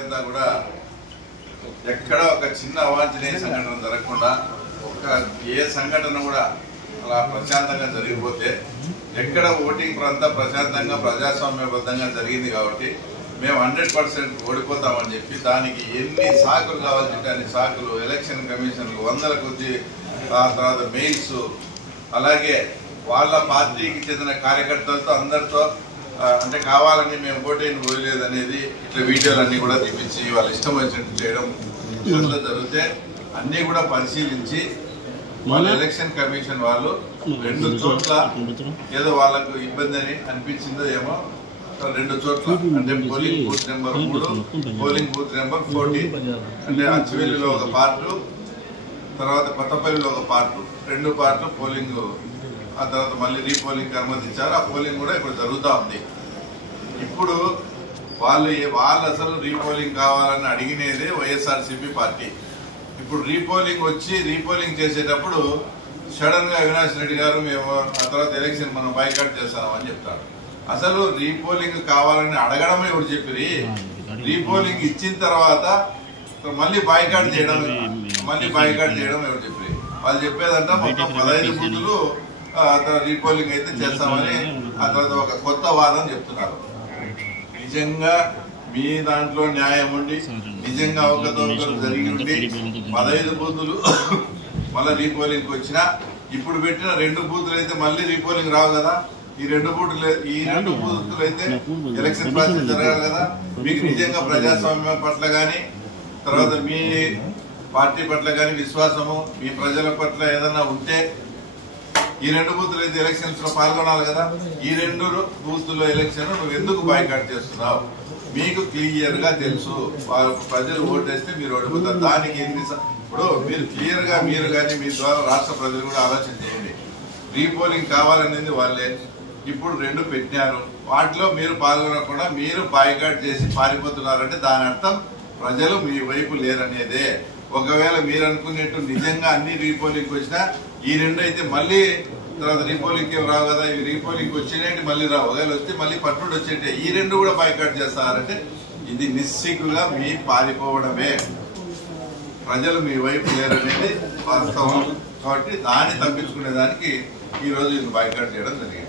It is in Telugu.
అంతా కూడా ఎక్కడ ఒక చిన్న అవాంఛనీయ సంఘటన జరగకుండా ఏ సంఘటన కూడా అలా ప్రశాంతంగా జరిగిపోతే ఎక్కడ ఓటింగ్ అంతా ప్రశాంతంగా ప్రజాస్వామ్యబద్ధంగా జరిగింది కాబట్టి మేము 100% ఓడిపోతామని చెప్పి దానికి ఎన్ని సాకులు కావాల్సింటే అన్ని సాకులు ఎలక్షన్ కమిషన్లు వందల కొద్ది తర్వాత మెయిల్స్ అలాగే వాళ్ళ పార్టీకి చెందిన కార్యకర్తలతో అందరితో అంటే కావాలని మేము ఓటేని పోయలేదు అనేది ఇట్లా వీడియోలన్నీ కూడా తీపించి వాళ్ళ ఇష్టం వచ్చినట్టు చేయడం జరిగితే అన్నీ కూడా పరిశీలించి వాళ్ళ ఎలక్షన్ కమిషన్ వాళ్ళు 2 చోట్ల ఏదో వాళ్ళకు ఇబ్బంది అని అనిపించిందో ఏమో 2 చోట్ల అంటే polling booth number 3 polling booth number 14 అంటే అచ్చివెల్లిలో ఒక పార్టు తర్వాత కొత్తపల్లిలో ఒక పార్టు 2 పార్ట్లు పోలింగ్ ఆ తర్వాత మళ్ళీ రీపోలింగ్ అనుమతించారు. ఆ పోలింగ్ కూడా ఇప్పుడు జరుగుతూ ఉంది. ఇప్పుడు వాళ్ళు అసలు రీపోలింగ్ కావాలని అడిగినదే వైఎస్ఆర్సీపీ పార్టీ. ఇప్పుడు రీపోలింగ్ వచ్చి రీపోలింగ్ చేసేటప్పుడు సడన్ గా అవినాష్ రెడ్డి గారు మేము ఆ తర్వాత ఎలక్షన్ మనం బాయ్కాట్ చేస్తామని చెప్తారు. అసలు రీపోలింగ్ కావాలని అడగడమే ఎవరు చెప్పిరి, రీపోలింగ్ ఇచ్చిన తర్వాత మళ్ళీ బాయ్కాట్ చేయడం ఎవరు చెప్పిరి. వాళ్ళు చెప్పేదంట మొత్తం 15 బూతులు రీపోలింగ్ అయితే చేస్తామని ఆ తర్వాత ఒక కొత్త వాదన చెప్తున్నారు. నిజంగా మీ దాంట్లో న్యాయం ఉండి నిజంగా అవకతవకలు జరిగి ఉండి 15 బూతులు మళ్ళీ రీపోలింగ్ వచ్చినా ఇప్పుడు పెట్టిన 2 బూతులు అయితే మళ్ళీ రీపోలింగ్ రావు కదా. ఈ 2 బూతులు అయితే ఎలక్షన్ ప్రాసెస్ జరగాలి కదా. మీకు నిజంగా ప్రజాస్వామ్యం పట్ల గాని తర్వాత మీ పార్టీ పట్ల గాని విశ్వాసము మీ ప్రజల పట్ల ఏదన్నా ఉంటే ఈ 2 బూతులు అయితే ఎలక్షన్స్ లో పాల్గొనాలి కదా. ఈ 2 బూతుల్లో ఎలక్షన్ నువ్వు ఎందుకు బాయ్కాట్ చేస్తున్నావు? మీకు క్లియర్ గా తెలుసు ప్రజలు ఓటేస్తే మీరు ఓడిపోతారు. దానికి ఇప్పుడు మీరు క్లియర్ గా మీరు కానీ మీ ద్వారా రాష్ట్ర ప్రజలు కూడా ఆలోచన చేయండి. రీపోలింగ్ కావాలనేది వాళ్ళే ఇప్పుడు 2 పెట్టినారు. వాటిలో మీరు పాల్గొనకుండా మీరు బాయ్కాట్ చేసి పారిపోతున్నారంటే దాని అర్థం ప్రజలు మీ వైపు లేరనేదే. ఒకవేళ మీరు అనుకునేట్టు నిజంగా అన్ని రీపోలింగ్ వచ్చినా ఈ 2 అయితే మళ్ళీ తర్వాత రీపోలింగ్ ఏం రావు కదా. ఇవి రీపోలింగ్ వచ్చినట్టు మళ్ళీ రావు. ఒకవేళ వస్తే మళ్ళీ పట్టుడు వచ్చేటే ఈ 2 కూడా బాయ్కాట్ చేస్తారంటే ఇది నిస్సిగ్గుగా మీ పారిపోవడమే. ప్రజలు మీ వైపు లేరనేది వాస్తవం. కాబట్టి దాన్ని తప్పించుకునే దానికి ఈ రోజు ఇది బాయ్కాట్ చేయడం జరిగింది.